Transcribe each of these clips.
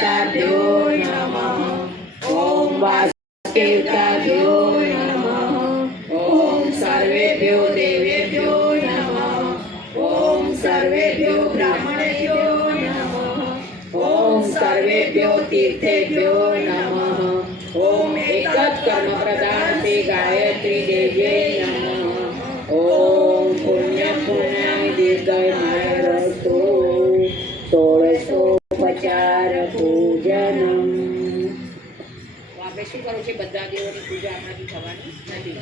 वासुदेवताभ्यो नमः। ओम वासुदेवताभ्यो नमः। ओम सर्वेभ्यो देवेभ्यो नमः। ओम सर्वेभ्यो ब्राह्मणेभ्यो नमः। ओम सर्वेभ्यो तीर्थेभ्यो नमः। ओम एकच कर्म प्रदान श्री गायत्री देव्यै नमः। ओम पुण्य पुण्याय दीर्घायुरस्तु। षोडशोपचार पूजनम। આપણે શું કરવું છે? બધા દેવોની પૂજા આપણાથી થવાની નથી,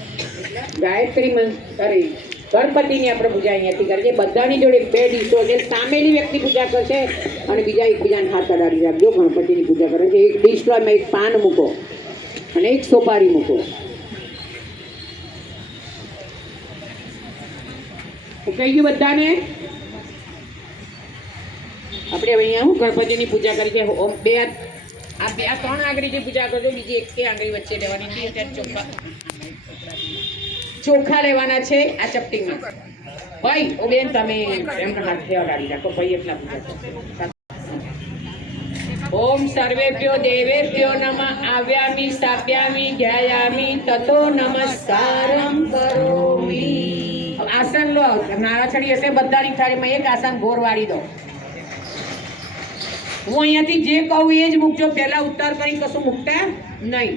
એટલે ગાયત્રી મંત્ર કરી ગણપતિની આપણે પૂજા અહીંયાથી કરીએ. બધાની જોડે બે ડીશો છે. સામેની વ્યક્તિ પૂજા કરશે અને બીજા એકબીજાને હાથ અડાડી રાખજો. ગણપતિની પૂજા કરે છે. એક ડીશમાં એક પાન મૂકો અને એક સોપારી મૂકો. કહી ગયું બધાને? આપણે અહીંયા હું ગણપતિની પૂજા કરી છે. બે આ ત્રણ આંગળીથી પૂજા કરજો. બીજી એક આંગળી વચ્ચે લેવાની. ચોખા લેવાના છે આ ચપટીમાં. ભાઈ ઓ બેન તમે એમ હાથે અડાડી રાખો. ભાઈ એટલા પૂજા કરજો. ओम सर्वेभ्यो देवेभ्यो नमः। आव्यामि स्थाप्यामि ध्यायामि ततो नमस्कारं करोमि। आसन लो. नाराछड़ी हશે બધાની થાળીમાં એક આસન ગોળ વાળી દો. હું અહીંયાથી જે કહું એ જ મૂકજો. પહેલા ઉત્તર કરી કશું મૂકતા નહીં.